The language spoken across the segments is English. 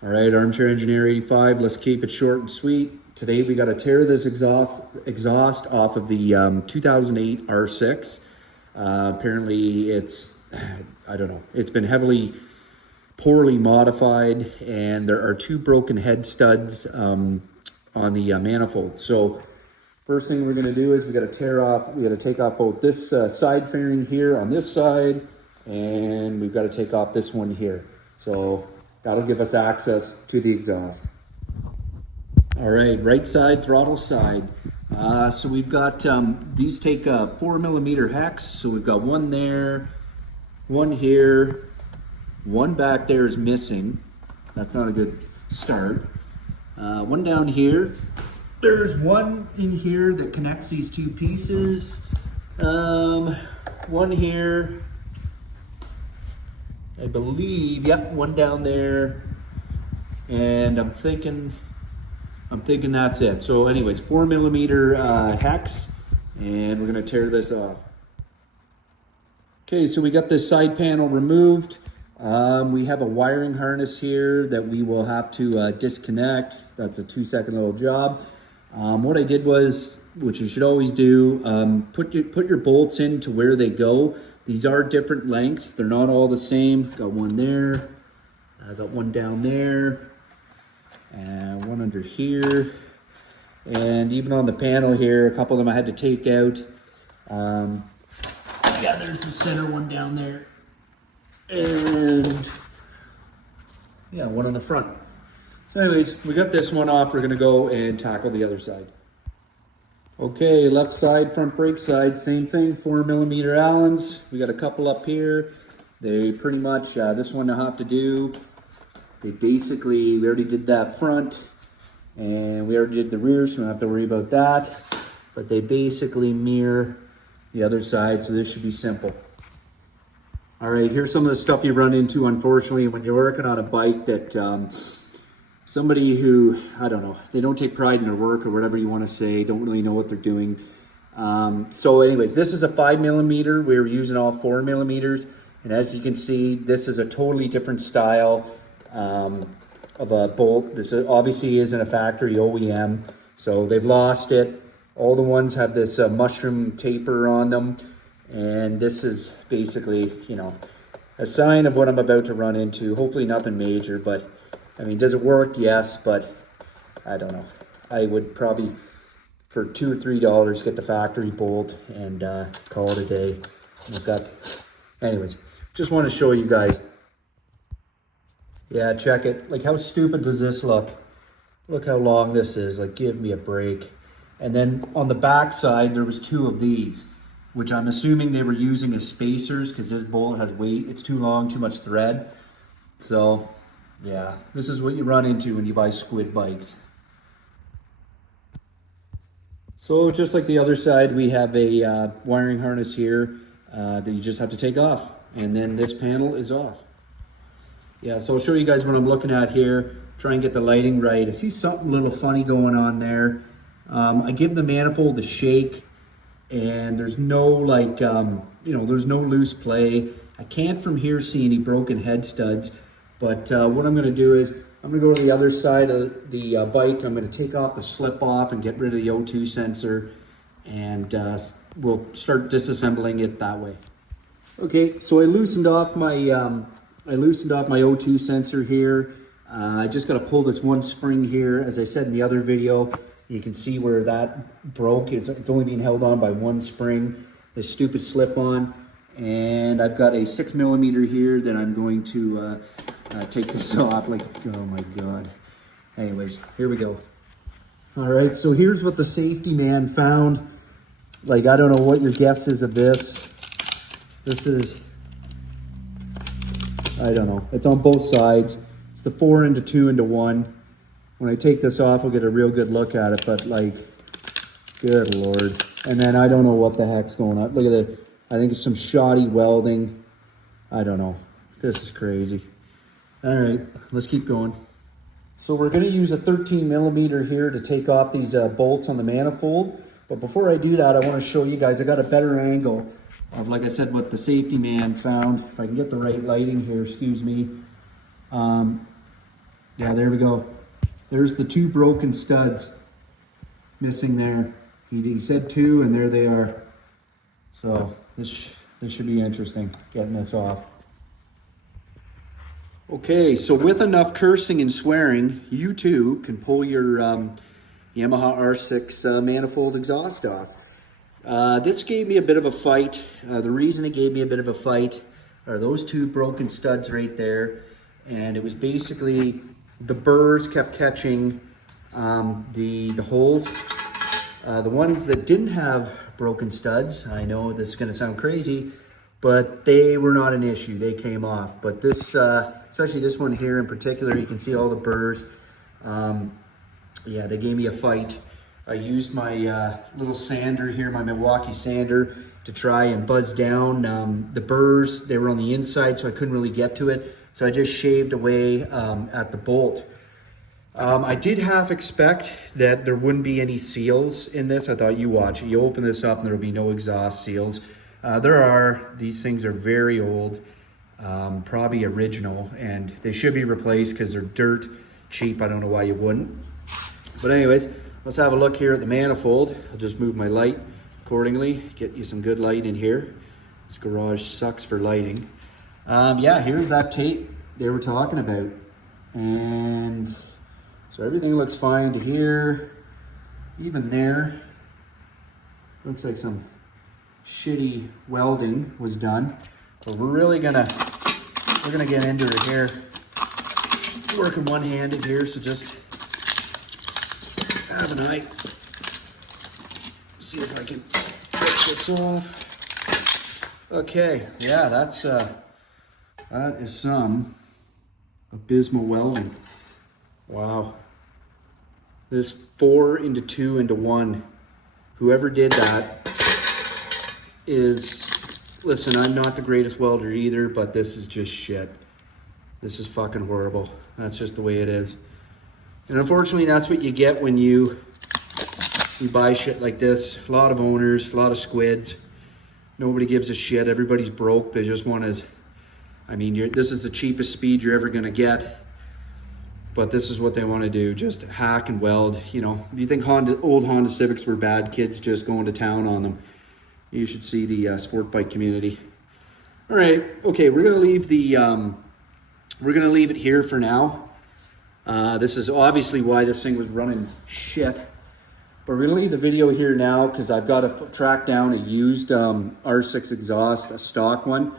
All right, Armchair Engineer 85, let's keep it short and sweet. Today we got to tear this exhaust off of the 2008 R6. Apparently it's, I don't know, it's been poorly modified, and there are two broken head studs on the manifold. So first thing we're going to do is we got to take off both this side fairing here on this side, and we've got to take off this one here. So that'll give us access to the exhaust. All right, right side, throttle side. So we've got, these take 4mm hex. So we've got one there, one here, one back there is missing. That's not a good start. One down here. There's one in here that connects these two pieces. One here. I believe, yep, one down there, and I'm thinking that's it. So anyways, 4mm hex, and we're gonna tear this off. Okay, so we got this side panel removed. We have a wiring harness here that we will have to disconnect. That's a 2-second little job. What I did was, which you should always do, put your bolts in to where they go. These are different lengths. They're not all the same. Got one there. I got one down there. And one under here. And even on the panel here, a couple of them I had to take out. Yeah, there's the center one down there. And yeah, one on the front. So anyways, we got this one off. We're gonna go and tackle the other side. Okay, left side, front brake side, same thing, 4mm Allens. We got a couple up here. They pretty much, this one I have to do. We already did that front, and we already did the rear, so we don't have to worry about that. But they basically mirror the other side, so this should be simple. All right, here's some of the stuff you run into, unfortunately, when you're working on a bike that somebody who, I don't know, they don't take pride in their work or whatever you want to say, don't really know what they're doing. So anyways, this is a 5mm. We're using all 4mm. And as you can see, this is a totally different style of a bolt. This obviously isn't a factory OEM, so they've lost it. All the ones have this mushroom taper on them. And this is basically, you know, a sign of what I'm about to run into. Hopefully nothing major, but I mean, does it work? Yes, but I don't know. I would probably, for $2 or $3, get the factory bolt and call it a day. We've got, anyways, just want to show you guys. Yeah, check it. Like, how stupid does this look? Look how long this is. Like, give me a break. And then on the back side, there was two of these, which I'm assuming they were using as spacers because this bolt has weight. It's too long, too much thread. So yeah, this is what you run into when you buy squid bikes. So just like the other side, we have a wiring harness here that you just have to take off, and then this panel is off. Yeah, so I'll show you guys what I'm looking at here. Try and get the lighting right. I see something a little funny going on there. I give the manifold a shake, and there's no like, there's no loose play. I can't from here see any broken head studs. But what I'm going to do is I'm going to go to the other side of the bike. I'm going to take off the slip off and get rid of the O2 sensor, and we'll start disassembling it that way. Okay, so I loosened off my O2 sensor here. I just got to pull this one spring here. As I said in the other video, you can see where that broke. It's only being held on by one spring, this stupid slip-on. And I've got a 6mm here that I'm going to take this off. Like, oh my God. Anyways, here we go. All right, so here's what the safety man found. Like, I don't know what your guess is of this. This is, I don't know. It's on both sides. It's the 4 into 2 into 1. When I take this off, I'll get a real good look at it, but like, good Lord. And then I don't know what the heck's going on. Look at it. I think it's some shoddy welding. I don't know. This is crazy. All right, let's keep going. So we're going to use a 13mm here to take off these bolts on the manifold. But before I do that, I want to show you guys, I got a better angle of, like I said, what the safety man found. If I can get the right lighting here, excuse me. Yeah, there we go. There's the 2 broken studs missing there. He said 2, and there they are. So this should be interesting, getting this off. Okay, so with enough cursing and swearing, you too can pull your Yamaha R6 manifold exhaust off. This gave me a bit of a fight. The reason it gave me a bit of a fight are those 2 broken studs right there. And it was basically the burrs kept catching the holes. The ones that didn't have broken studs, I know this is going to sound crazy, but they were not an issue. They came off. But this, especially this one here in particular, you can see all the burrs. Yeah, they gave me a fight. I used my little sander here, my Milwaukee sander, to try and buzz down the burrs. They were on the inside, so I couldn't really get to it. So I just shaved away at the bolt. I did half expect that there wouldn't be any seals in this. I thought, you watch it. You open this up and there will be no exhaust seals. There are. These things are very old, probably original, and they should be replaced because they're dirt cheap. I don't know why you wouldn't. But anyways, let's have a look here at the manifold. I'll just move my light accordingly, get you some good light in here. This garage sucks for lighting. Yeah, here's that tape they were talking about. And so everything looks fine to here, even there. Looks like some shitty welding was done. But we're gonna get into it here. Working one-handed here, so just have an eye. See if I can get this off. Okay, yeah, that is some abysmal welding. Wow. This 4 into 2 into 1. Whoever did that is, listen, I'm not the greatest welder either, but this is just shit. This is fucking horrible. That's just the way it is. And unfortunately, that's what you get when you buy shit like this. A lot of owners, a lot of squids. Nobody gives a shit. Everybody's broke. They just want to, I mean, this is the cheapest speed you're ever going to get. But this is what they want to do, just hack and weld. You know, if you think old Honda Civics were bad, kids just going to town on them, you should see the sport bike community. All right, okay, we're gonna leave it here for now. This is obviously why this thing was running shit. But we're gonna leave the video here now because I've got to track down a used R6 exhaust, a stock one.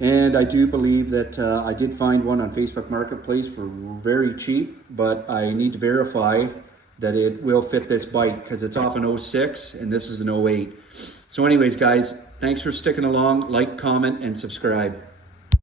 And I do believe that I did find one on Facebook Marketplace for very cheap, but I need to verify that it will fit this bike because it's off an 06 and this is an 08. So anyways, guys, thanks for sticking along. Like, comment, and subscribe.